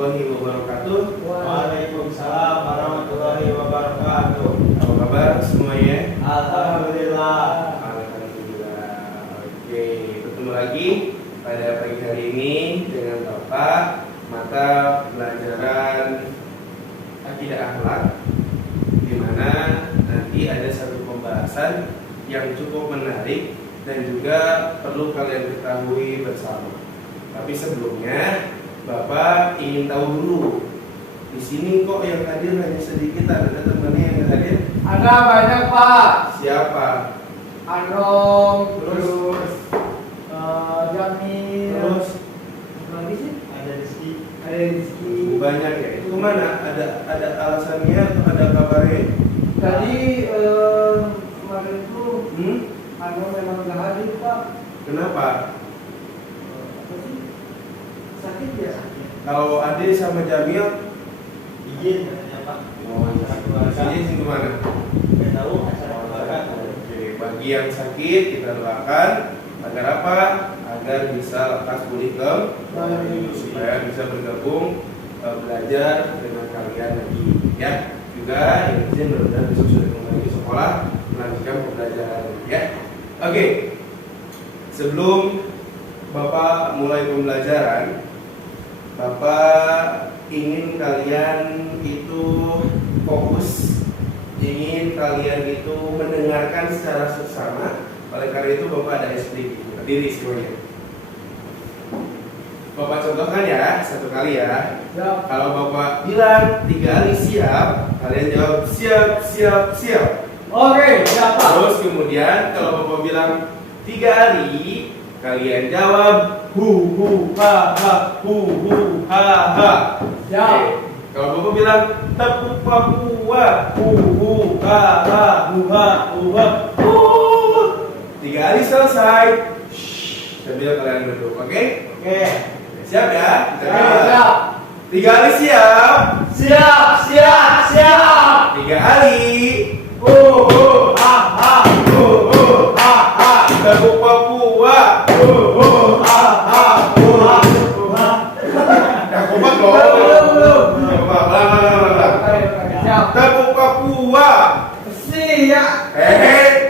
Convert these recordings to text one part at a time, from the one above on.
warahmatullahi wabarakatuh. Waalaikumsalam warahmatullahi wabarakatuh. Apa kabar semuanya? Alhamdulillah. Alhamdulillah. Oke, bertemu lagi pada pagi hari ini dengan Bapak mata pelajaran akidah akhlak, di mana nanti ada satu pembahasan yang cukup menarik dan juga perlu kalian ketahui bersama. Tapi sebelumnya Bapak ingin tahu dulu, di sini kok yang hadir hanya sedikit, ada temannya yang hadir? Ada banyak Pak. Siapa? Andong, Terus? Jamil. Terus? Lagi sih? Ada Rizky. Ada Rizky. Banyak ya. Itu kemana? Ada alasannya atau ada kabarnya? Tadi kemarin itu Andong memang nggak hadir Pak. Kenapa? Apa sih? Sakit ya? Kalau Ade sama Jamil, Izin katanya Pak. sini kemana? Nggak tahu acara keluarga. Oke, bagi yang sakit kita doakan agar apa? Agar bisa lekas pulih kembali, supaya bisa bergabung belajar dengan kalian lagi, ya. Juga yang izin mudah-mudahan besok sudah kembali ke sekolah melanjutkan pembelajaran, ya. Oke, sebelum Bapak mulai pembelajaran, Bapak ingin kalian itu fokus, ingin kalian itu mendengarkan secara seksama. Oleh karena itu Bapak ada SPG, berdiri semuanya. Bapak contohkan ya, satu kali ya. Ya. Kalau Bapak bilang 3 kali siap, kalian jawab siap, siap, siap. Oke, siapa? Terus kemudian kalau Bapak bilang 3 kali, kalian jawab hu ha ha. Ya. Oke. Kalau Bapak bilang tepuk Papua hu ha hu. 3 kali selesai. Sambil kalian duduk, oke? Oke. Siap ya? Siap. 3 kali siap. Siap. 3 kali Ha. tepuk Papua. Nah, kompak loh. Kompak, pelan. Siap. Tepuk Papua. Siap.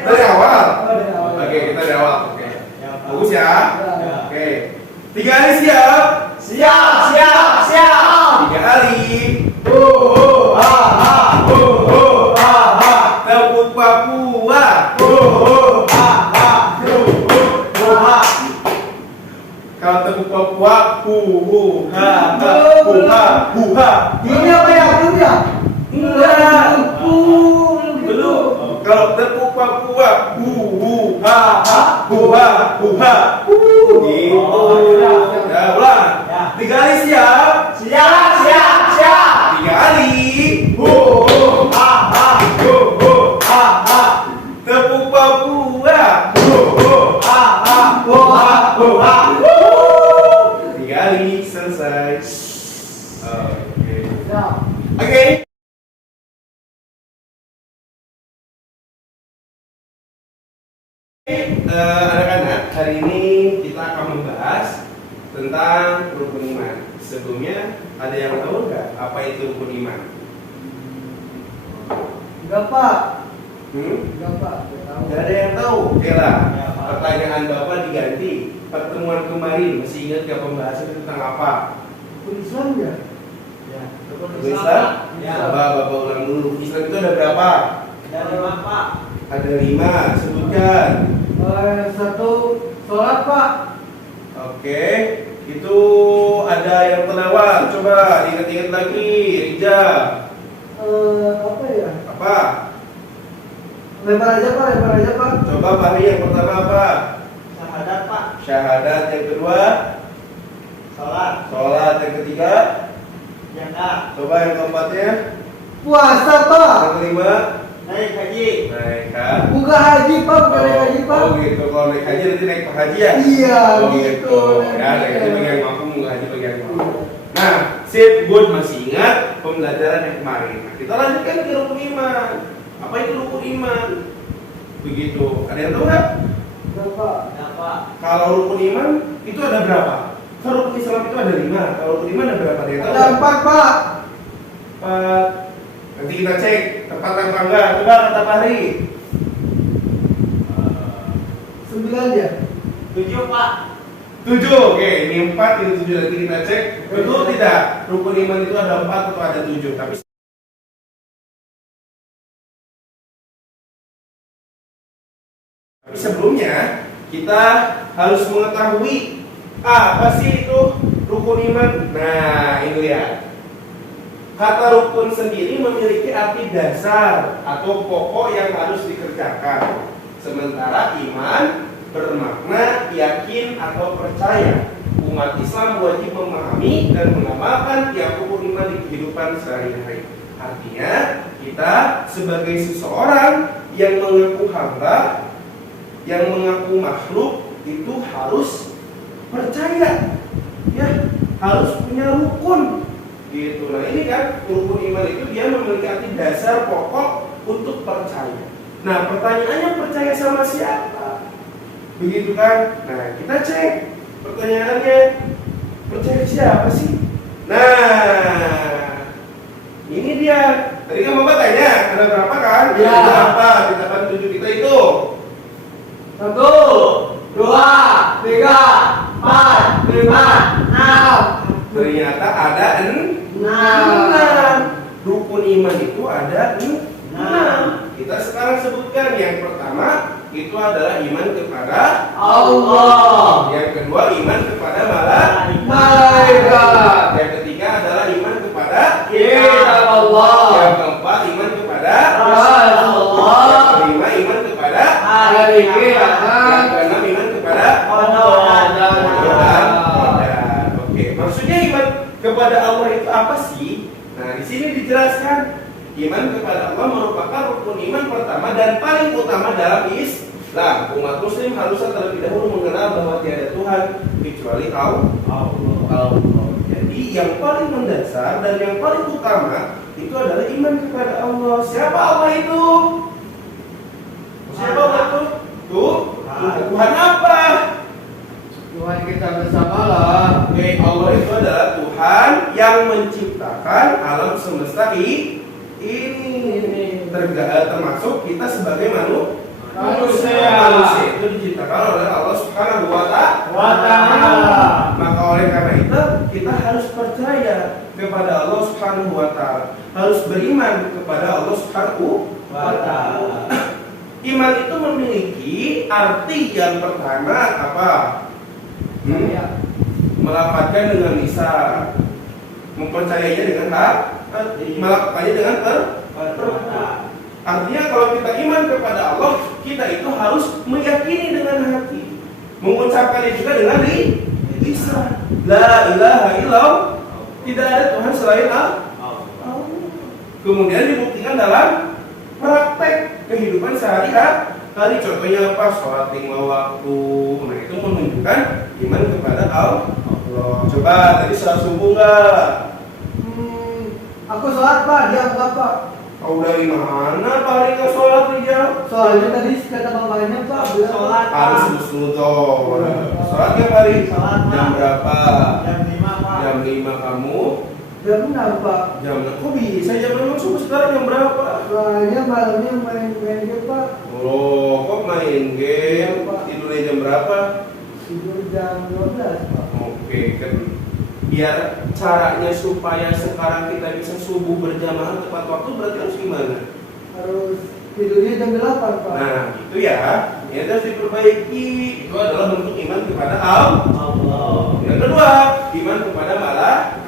Dari awal. Oh, dari awal. Oke, kita dari awal. Oke. Ya, Pak. Bagus ya. Ya. Oke. 3 kali siap. Siap. 3 kali. Tepuk Papua. Kalau tepuk Papua, ha. Ini apa ya? Belum ya? Enggak. Belum. Kalau tepuk Papua, ha. Gitu. Ya, ulang. 3 kali siap. 3 kali. Tepuk Papua. 3 kali selesai. Oke. Siap. Oke. Anak-anak, hari ini kita akan membahas tentang rukun iman. Sebelumnya, ada yang tahu nggak apa itu rukun iman? Enggak Pak. Nggak Tahu. ada yang tahu. Oke lah. Ya, Pak. Pertanyaan Bapak diganti. Pertemuan kemarin masih ingat nggak pembahasan tentang apa? Rukun Islam ya? Ya. Rukun Islam? Ya. Coba Bapak ulang dulu. Islam itu ada berapa? Ada 5 Pak. Ada 5. Sebutkan. Satu sholat Pak. Oke. Itu ada yang terlewat. Coba diingat-ingat lagi. Rija. Apa ya? Apa? Lempar aja Pak. Coba Fahri yang pertama apa? Syahadat Pak. Syahadat. Yang kedua? Sholat. Sholat. Yang ketiga? Zakat. Coba yang keempatnya? Puasa Pak. Yang kelima? Naik haji. Naik haji. Bukan haji Pak, bukan naik haji Pak. Oh gitu. Kalau naik haji nanti naik hajian. Iya, Oh gitu. gitu. Ya, naik haji bagian mampu, nggak haji bagian mampu. Nah, sip, good, masih ingat pembelajaran yang kemarin. Nah, kita lanjutkan ke rukun iman. Apa itu rukun iman? Begitu. Ada yang tahu nggak? Enggak Pak. Ya Pak. Kalau rukun iman itu ada berapa? Kan rukun Islam itu ada 5. Kalau rukun iman ada berapa dia? Ada 4 Pak. 4. Nanti kita cek tepat apa enggak. Coba kata Fahri. 9 ya. 7 Pak. 7. Oke, ini 4, ini 7. Nanti kita cek. Betul tidak? Rukun iman itu ada 4 atau ada 7. Tapi sebelumnya kita harus mengetahui apa sih itu rukun iman. Nah, itu ya. Kata rukun sendiri memiliki arti dasar atau pokok yang harus dikerjakan. Sementara iman bermakna yakin atau percaya. Umat Islam wajib memahami dan mengamalkan tiap rukun iman di kehidupan sehari-hari. Artinya, kita sebagai seseorang yang mengaku hamba, yang mengaku makhluk, itu harus percaya, ya, harus punya rukun, gitu. Nah ini kan rukun iman itu dia memiliki arti dasar pokok untuk percaya. Nah pertanyaannya percaya sama siapa? Begitu kan? Nah kita cek pertanyaannya percaya siapa sih? Nah ini dia. Tadi kan Bapak tanya ada berapa kan? Ya. Ada berapa? Kita kan 7 kita itu. 1, 2, 3, 4, 5, 6. Ternyata ada 6. Rukun iman itu ada 6. Kita sekarang sebutkan. Yang pertama itu adalah iman kepada Allah. Yang kedua iman kepada Malaikat. Yang ketiga adalah iman kepada Kitab Allah. Yang keempat iman kepada Rasulullah. Yang kelima iman kepada Hari kiamat. Yang keenam iman kepada Oke, maksudnya iman kepada Allah itu apa sih? Nah, di sini dijelaskan iman kepada Allah merupakan rukun iman pertama dan paling utama dalam Islam. Umat Muslim harusnya terlebih dahulu mengenal bahwa tiada Tuhan kecuali Allah. Jadi yang paling mendasar dan yang paling utama itu adalah iman kepada Allah. Siapa Allah itu? Siapa Allah itu? Tuhan apa? Tuhan kita bersama lah. Oke, Allah itu adalah Tuhan yang menciptakan alam semesta ini. Termasuk kita sebagai manusia itu diciptakan oleh Allah Subhanahu wa Ta'ala. Maka oleh karena itu kita harus percaya kepada Allah Subhanahu wa Ta'ala, harus beriman kepada Allah Subhanahu wa Ta'ala. Iman itu memiliki arti yang pertama apa? Melafazkan dengan lisan, mempercayainya dengan hati, melakukannya dengan perbuatan. Artinya kalau kita iman kepada Allah, kita itu harus meyakini dengan hati, mengucapkannya juga dengan lisan. La ilaha illallah, tidak ada Tuhan selain Allah. Kemudian dibuktikan dalam praktek kehidupan sehari-hari. Contohnya apa? Sholat 5 waktu. Nah itu menunjukkan iman kepada Allah. Coba tadi sholat subuh nggak? Aku sholat Pak, dia enggak Pak. Kau dari mana Pak Hari nggak sholat dia? Soalnya tadi kata bapaknya Pak, bilang Sholat Harus disuruh. Sholat tiap hari. Sholat, Pak. Jam berapa? Jam 5 Pak. Jam 5 kamu. jam 6 Pak. Jam 6. Kok bisa jam 6 subuh sekarang jam berapa? Soalnya malamnya main game Pak. Oh, kok main game? Tidurnya jam berapa? Tidur jam 12 Pak. Oke, kan biar caranya supaya sekarang kita bisa subuh berjamaah tepat waktu berarti harus gimana? Harus tidurnya jam 8 Pak. Nah, itu ya. Ini harus diperbaiki. Itu adalah bentuk iman kepada Allah. Yang kedua, iman kepada malaikat.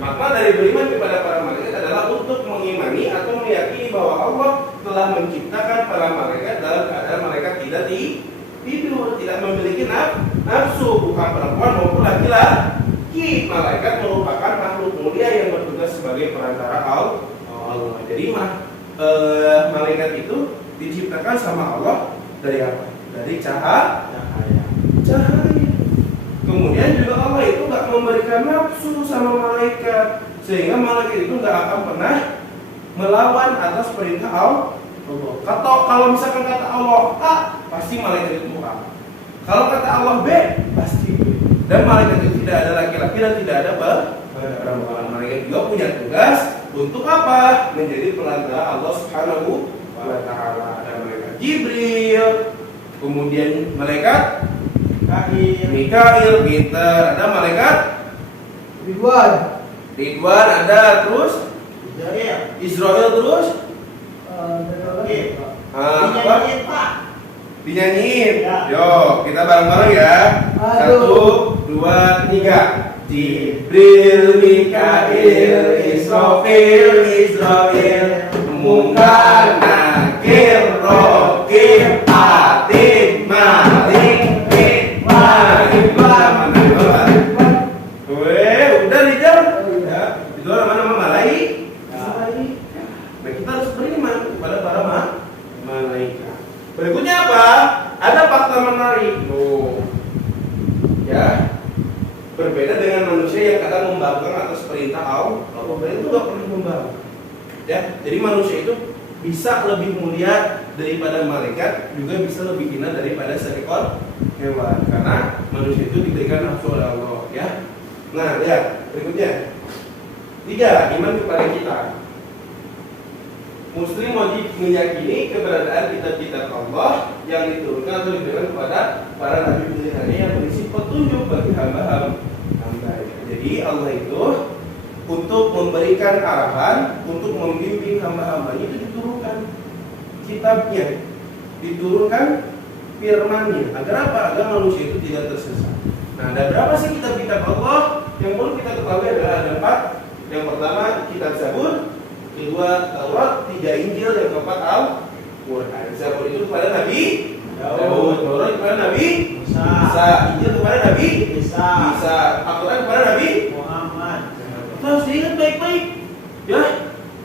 Maka dari beriman kepada para malaikat adalah untuk mengimani atau meyakini bahwa Allah telah menciptakan para malaikat dalam keadaan mereka tidak tidur, tidak memiliki nafsu, bukan perempuan maupun laki-laki. Malaikat merupakan makhluk mulia yang bertugas sebagai perantara Allah. Jadi malaikat itu diciptakan sama Allah dari apa? Dari cahaya. Kemudian juga Allah itu nggak memberikan nafsu sama malaikat, sehingga malaikat itu nggak akan pernah melawan atas perintah Allah. Kalau misalkan kata Allah A, pasti malaikat itu A. Kalau kata Allah B, pasti B. Dan malaikat itu tidak ada laki-laki dan tidak ada perempuan. Malaikat juga punya tugas untuk apa? Menjadi pelantara Allah Subhanahu wa Ta'ala. Ada malaikat Jibril, kemudian malaikat Mikail, Peter, ada malaikat Ridwan ada, terus Israel terus Dinyanyiin, Pak. dinyanyiin. Ya. Yo, kita bareng-bareng ya. Aduh. 1, 2, 3. Jibril, Mikail, Israfil, Munkar, Nakir, Rokib, Atid, Malik, udah dijam. Ya, itu nama-nama malaikat. Nah, kita harus beriman kepada para malaikat. Berikutnya apa? Ada fakta menarik. Ya, berbeda dengan manusia yang kadang membangkang atas perintah Allah. Itu nggak pernah membangkang. Ya, jadi manusia itu bisa lebih mulia daripada malaikat, juga bisa lebih hina daripada seekor hewan. Karena manusia itu diberikan nafsu oleh Allah. Ya. Nah, lihat berikutnya. 3. Iman kepada kita. Muslim wajib meyakini keberadaan kitab-kitab Allah yang diturunkan atau diberikan kepada para nabi pilihannya yang berisi petunjuk bagi hamba-hamba. Jadi Allah itu untuk memberikan arahan, untuk membimbing hamba-hambanya itu diturunkan kitabnya, diturunkan firman-Nya. Agar apa? Agar manusia itu tidak tersesat. Nah, ada berapa sih kitab-kitab Allah? Yang perlu kita ketahui adalah ada 4. Yang pertama kitab Zabur, kedua Taurat, 3 Injil, yang keempat Al-Quran. Zabur itu kepada Nabi Daud, Taurat kepada Nabi Musa, Injil kepada Nabi Isa, Al-Quran kepada Nabi Muhammad. Kita harus diingat baik-baik, ya.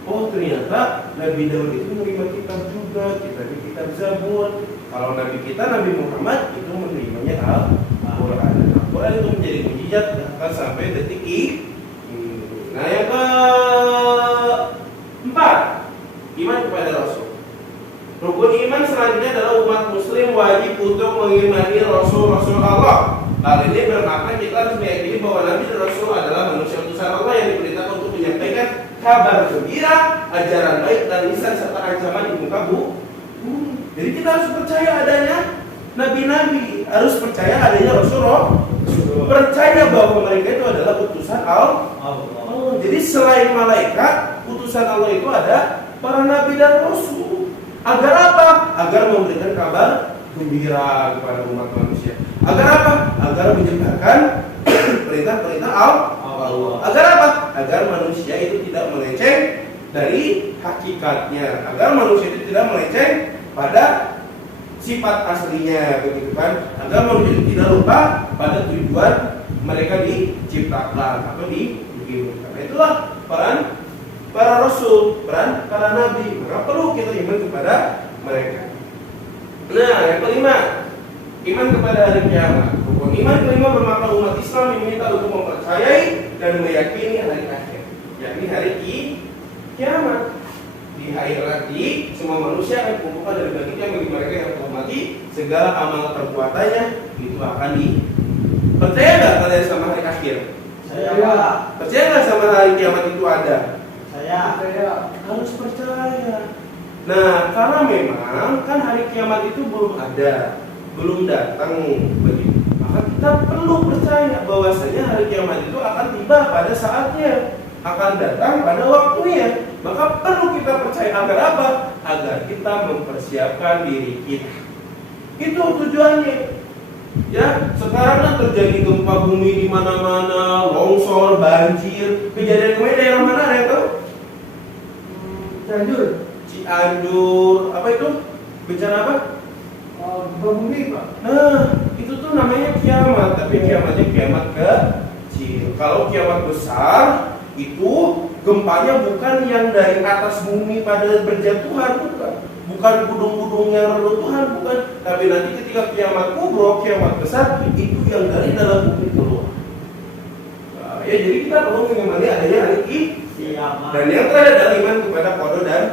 Oh, ternyata Nabi Daud itu menerima kitab juga, kitab Zabur. Kalau Nabi kita, Nabi Muhammad itu menerimanya Al-Quran. Al-Quran itu menjadi mujizat bahkan sampai detik ini. Nah, yang keempat, iman kepada Rasul. Rukun iman selanjutnya adalah umat Muslim wajib untuk mengimani Rasul-Rasul Allah. Hal ini bermakna kita harus meyakini bahwa Nabi dan Rasul adalah manusia utusan Allah yang diperintahkan untuk menyampaikan kabar gembira, ajaran baik dan lisan serta ancaman di muka bumi. Jadi kita harus percaya adanya nabi-nabi, harus percaya adanya Rasulullah, percaya bahwa mereka itu adalah utusan Allah. Jadi selain malaikat, utusan Allah itu ada para nabi dan rasul. Agar apa? Agar memberikan kabar gembira kepada umat manusia. Agar apa? Agar menyebarkan perintah-perintah Allah. Agar apa? Agar manusia itu tidak melenceng dari hakikatnya. Agar manusia itu tidak melenceng pada sifat aslinya, begitu kan? Agar manusia itu tidak lupa pada tujuan mereka diciptakan atau dikirimkan. Itulah para rasul, para nabi. Maka perlu kita iman kepada mereka. Nah, yang kelima, iman kepada hari kiamat. Rukun iman kelima bermakna umat Islam diminta untuk mempercayai dan meyakini hari akhir, yakni hari kiamat. Di hari nanti semua manusia akan dikumpulkan dari bangkitnya bagi mereka yang telah mati, segala amal perbuatannya itu akan percaya nggak kalian sama hari akhir? Saya, Pak. Percaya nggak sama hari kiamat itu ada? Saya Harus percaya. Nah, karena memang kan hari kiamat itu belum ada, belum datang begitu. Maka kita perlu percaya bahwasanya hari kiamat itu akan tiba pada saatnya, akan datang pada waktunya. Maka perlu kita percaya agar apa? Agar kita mempersiapkan diri kita. Itu tujuannya. Ya, sekarang kan terjadi gempa bumi di mana-mana, longsor, banjir. Kejadian kemarin daerah mana ada yang tahu? Cianjur, apa itu? Bencana apa? Bumi, Pak. Nah, itu tuh namanya kiamat, tapi kiamatnya kiamat kecil. Kalau kiamat besar, itu gempanya bukan yang dari atas bumi pada berjatuhan, bukan gedung-gedung yang reruntuhan, bukan. Tapi nanti ketika kiamat kubro, kiamat besar, itu yang dari dalam bumi keluar. Nah, ya, jadi kita perlu mengimani adanya hari kiamat. Dan yang terakhir adalah iman kepada qada dan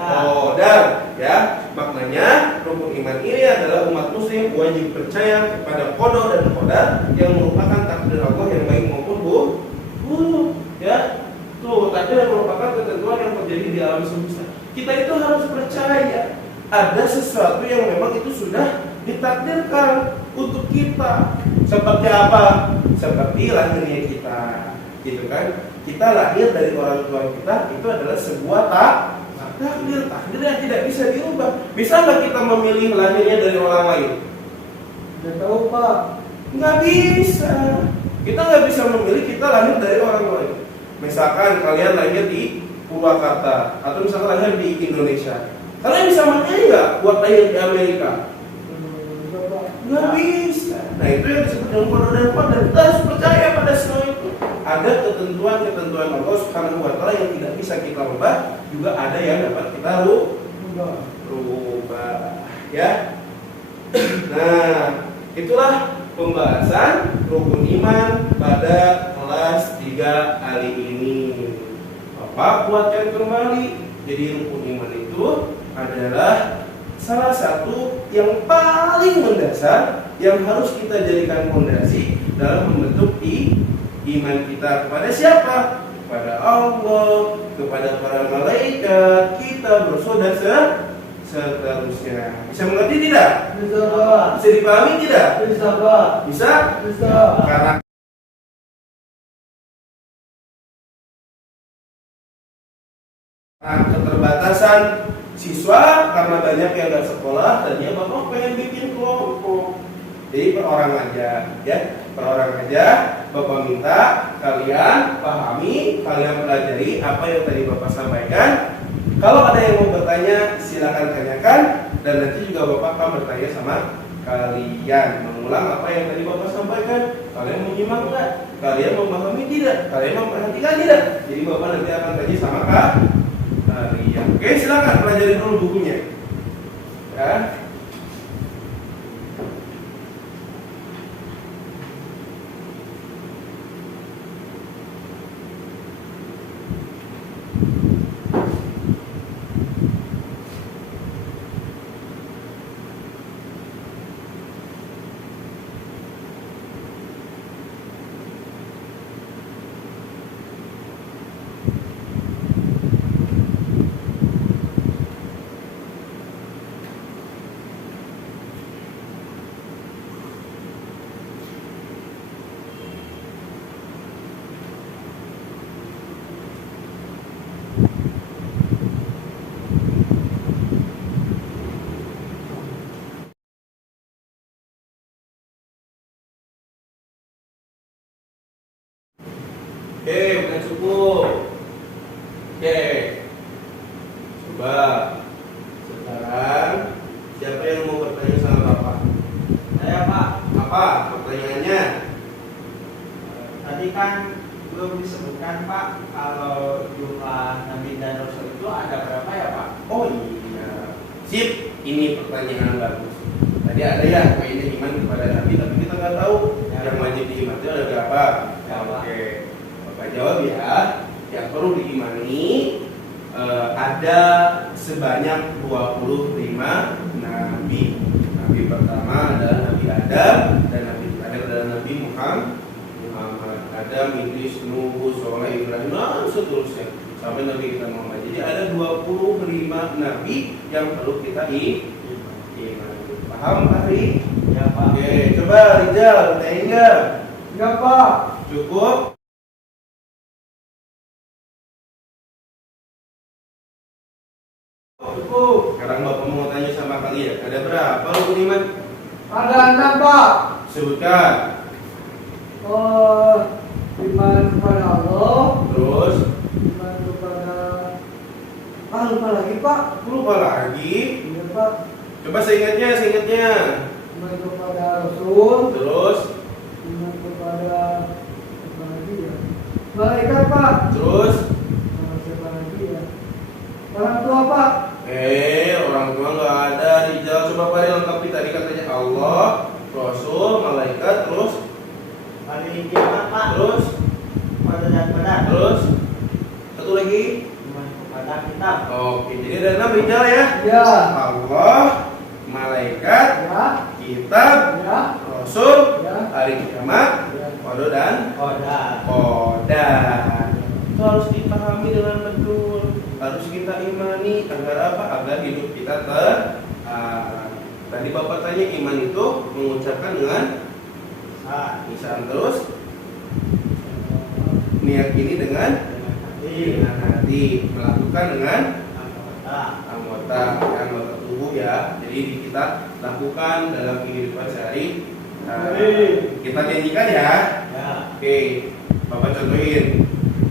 qadar, ya. Maknanya rukun iman ini adalah umat muslim wajib percaya kepada qada dan qadar yang merupakan takdir Allah yang baik maupun buruk. Ya, tuh takdir yang merupakan ketentuan yang terjadi di alam semesta. Kita itu harus percaya ada sesuatu yang memang itu sudah ditakdirkan untuk kita. Seperti apa? Seperti lahirnya kita, gitu kan? Kita lahir dari orang tua kita itu adalah sebuah takdir yang tidak bisa diubah. Bisa nggak kita memilih lahirnya dari orang lain? Tidak tahu Pak. Nggak bisa. Kita nggak bisa memilih kita lahir dari orang lain. Misalkan kalian lahir di Purwakarta atau misalkan lahir di Indonesia, kalian bisa memilih nggak buat lahir di Amerika? Nggak bisa. Nah itu yang disebut dengan qada dan qadar. Kita harus percaya pada semua itu. Ada ketentuan Allah Subhanahu wa taala yang tidak bisa kita rubah, juga ada yang dapat kita rubah. Ya. Nah, itulah pembahasan rukun iman pada kelas 3 kali ini. Bapak kuatkan kembali. Jadi rukun iman itu adalah salah satu yang paling mendasar yang harus kita jadikan fondasi dalam membentuk iman kita kepada siapa? Kepada Allah, kepada para malaikat, kita bersaudara seterusnya. Bisa mengerti tidak? Bisa Pak. Bisa dipahami tidak? Bisa Pak. Bisa? Bisa. Karena keterbatasan siswa karena banyak yang nggak sekolah, tadinya bapak pengen bikin kelompok. Jadi per orang aja, ya, per orang aja. Bapak minta kalian pahami, kalian pelajari apa yang tadi bapak sampaikan. Kalau ada yang mau bertanya, silakan tanyakan. Dan nanti juga bapak akan bertanya sama kalian, mengulang apa yang tadi bapak sampaikan. Kalian menyimak nggak? Kalian memahami tidak? Kalian memperhatikan tidak? Jadi bapak nanti akan tanya sama kalian. Oke, silakan pelajari dulu bukunya. Ya. Oke, udah cukup. Oke, coba sekarang siapa yang mau bertanya sama bapak? Saya Pak. Apa pertanyaannya? Tadi kan belum disebutkan Pak kalau jumlah Nabi dan Rasul itu ada berapa ya Pak? Oh iya, sip. Ini pertanyaan bagus. Tadi ada ya, poinnya iman kepada Nabi, tapi kita nggak tahu Ya, yang Pak. wajib diiman itu ada berapa. Ya, Pak. Oke, bapak jawab ya. Yang perlu diimani ada sebanyak 25 nabi. Nabi pertama adalah Nabi Adam, dan Nabi terakhir adalah Nabi Muhammad. Adam, Idris, Nuh, Soleh, Ibrahim, dan seterusnya sampai Nabi kita Muhammad. Jadi ada 25 nabi yang perlu kita imani. Paham Pak Ri? Ya Pak. Oke, coba Rizal, bertanya enggak? Ya Pak. Cukup? Cukup. Sekarang Bapak mau tanya sama kalian, ada berapa rukun iman? Ada 6 Pak. Sebutkan. Iman kepada Allah. Terus, Iman kepada lupa lagi Pak. lupa lagi. Iya Pak. Coba seingatnya. Iman kepada Rasul. Terus, Iman kepada apa lagi ya? Malaikat Pak. terus. Siapa lagi ya? Orang tua Pak. Orang tua nggak ada. Rizal, coba Pak Ri lengkapi tadi katanya Allah, Rasul, malaikat, terus, Hari kiamat Pak. terus, Pada dan benar. terus. Satu lagi. Iman pada kitab. Oke, jadi ada 6 rijal ya. Ya. Allah, malaikat, Ya. kitab, Ya. rasul, Ya. hari kiamat, Ya. qada dan Qadar. qadar. Itu harus dipahami dengan betul. Harus kita imani agar apa? Agar hidup kita tadi Bapak tanya iman itu mengucapkan dengan lisan, terus meyakini dengan hati, melakukan dengan anggota tubuh ya. Jadi kita lakukan dalam kehidupan sehari-hari. Kita janjikan ya. Oke, Bapak contohin.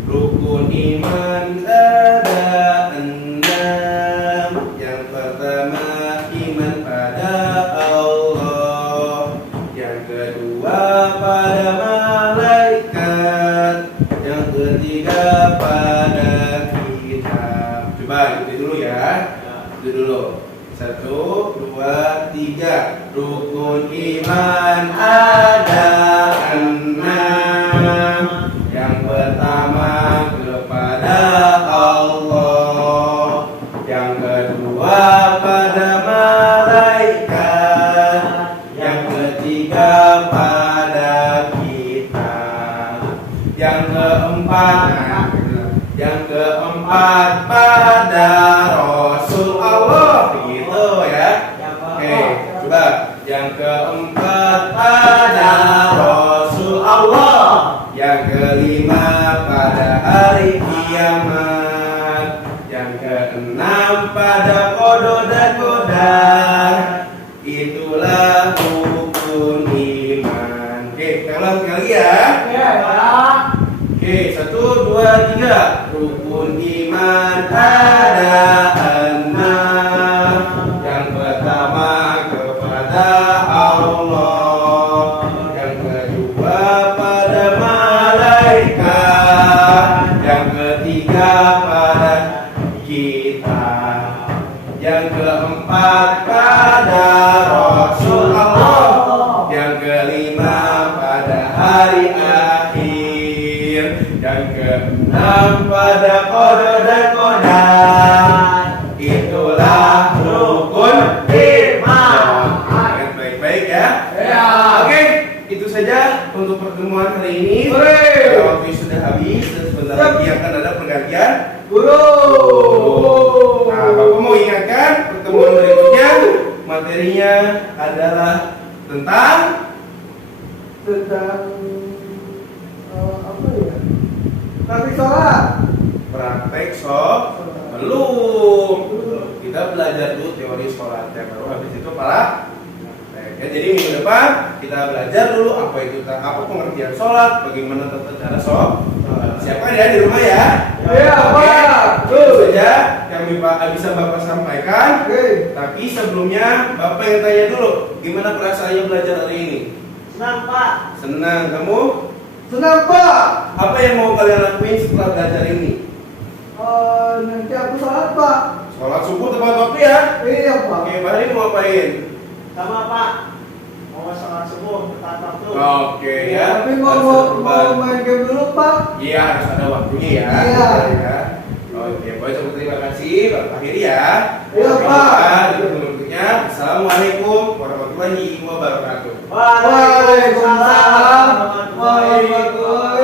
Rukun iman ada 6. Yang pertama iman pada Allah. Yang kedua pada malaikat. Yang ketiga pada kitab. Coba ikuti dulu ya. Itu dulu. 1, 2, 3. Rukun iman ada 6. Yang pertama kepada Allah. Yang kedua pada malaikat. Yang ketiga pada kitab. Yang keempat pada Rasul Allah. Begitu ya. Oke, coba. Yang keempat pada Rasul Allah. Yang kelima pada hari kiamat. Yang keenam pada qada dan qadar. Itulah rukun iman. Oke, kita ulang sekali lagi ya. Ya. Oke, 1, 2, 3. Rukun iman ada 6. Yang pertama kepada Allah. Yang kedua pada malaikat. Yang ketiga pada kita. Yang keempat pada Rasul Allah. Yang kelima pada hari akhir. Yang keenam pada qada dan qadar. Itulah rukun iman. Ingat baik-baik ya. Ya. Oke, itu saja untuk pertemuan hari ini. Hore. Waktu sudah habis dan sebentar lagi akan ada pergantian Guru. Nah, Bapak mau ingatkan pertemuan berikutnya materinya adalah tentang apa ya? Praktik sholat. praktek belum. Kita belajar dulu teori sholat ya, baru habis itu praktek. Ya, jadi minggu depan kita belajar dulu apa pengertian sholat, bagaimana tata cara sholat. Siapkan ya di rumah ya. Iya, Pak. Itu saja yang bisa Bapak sampaikan. Oke. Tapi sebelumnya Bapak yang tanya dulu, gimana perasaannya belajar hari ini? Senang, Pak. Senang. Kamu? Senang, Pak. Apa yang mau kalian lakuin setelah belajar ini? Nanti aku sholat, Pak. Sholat subuh tepat waktu ya? Iya, Pak. Oke, Pak Hari mau ngapain? Sama, Pak. Mau sholat subuh tepat waktu. Oke ya. Tapi Harus mau main game dulu, Pak. Iya, harus ada waktunya ya. Iya. Ya. Oke, Boy, terima kasih Bapak Akhiri ya. Iya, Pak. Berikutnya, Assalamualaikum warahmatullahi wabarakatuh. Waalaikumsalam warahmatullahi